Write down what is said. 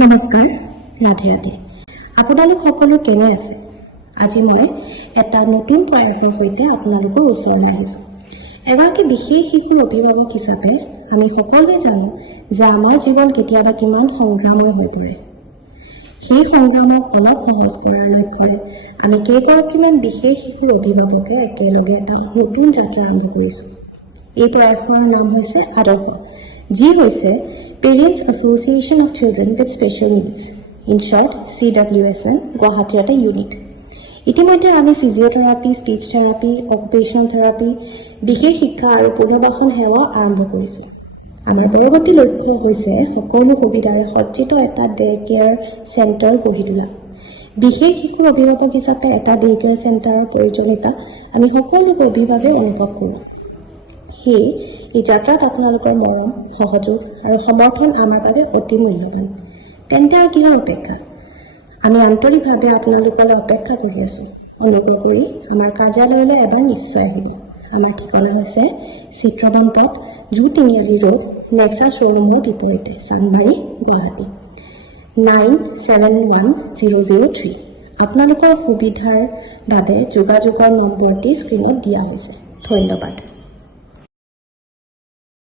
নমস্কাৰ, ৰাধে ৰাধে। আপোনালোক সকলো কেনে আছে? আজি মই এটা নতুন প্ৰয়াসৰ সৈতে আপোনালোকৰ ওচৰলৈ আহিছোঁ। এগৰাকী বিশেষ শিশুৰ অভিভাৱক হিচাপে আমি সকলোৱে জানো যে আমাৰ জীৱন কেতিয়াবা কিমান সংগ্ৰামীয় হৈ পৰে। সেই সংগ্ৰামক অলপ সহজ কৰাৰ লক্ষ্যৰে আমি কেইগৰাকীমান বিশেষ শিশুৰ অভিভাৱকে একেলগে এটা নতুন যাত্ৰা আৰম্ভ কৰিছোঁ। এই প্ৰয়াসৰ নাম হৈছে আদৰ্শ, যি হৈছে Parents Association of Children with Special Needs, in short CWSN, গুৱাহাটীৰ এটা ইউনিট। ইতিমধ্যে আমি ফিজিঅথেৰাপি, স্পীচ থেৰাপি, অকুপেশ্যনেল থেৰাপি, বিশেষ শিক্ষা আৰু পুনৰ্বাসন সেৱা আৰম্ভ কৰিছোঁ। আমাৰ পৰৱৰ্তী লক্ষ্য হৈছে সকলো সুবিধাৰে সজ্জিত এটা ডে কেয়াৰ চেণ্টাৰ গঢ়ি তোলা। বিশেষ শিশুৰ অভিভাৱক হিচাপে এটা ডে কেয়াৰ চেণ্টাৰৰ প্ৰয়োজনীয়তা আমি সকলো অভিভাৱকে অনুভৱ কৰোঁ। সেয়ে এই যাত্ৰাত আপোনালোকৰ মৰম, সহযোগ আৰু সমৰ্থন আমাৰ বাবে অতি মূল্যৱান। তেন্তে আৰু কিহৰ অপেক্ষা? আমি আন্তৰিকভাৱে আপোনালোকলৈ অপেক্ষা কৰি আছোঁ। অনুগ্ৰহ কৰি আমাৰ কাৰ্যালয়লৈ এবাৰ নিশ্চয় আহিব। আমাৰ ঠিকনা হৈছে চিত্ৰবন পথ, জু তিনিআলি ৰোড, নেক্সা শ্ব'ৰুমৰ বিপৰীতে, চানমাৰী, গুৱাহাটী 971003। আপোনালোকৰ সুবিধাৰ বাবে যোগাযোগৰ নম্বৰটি স্ক্ৰীণত দিয়া হৈছে। ধন্যবাদ।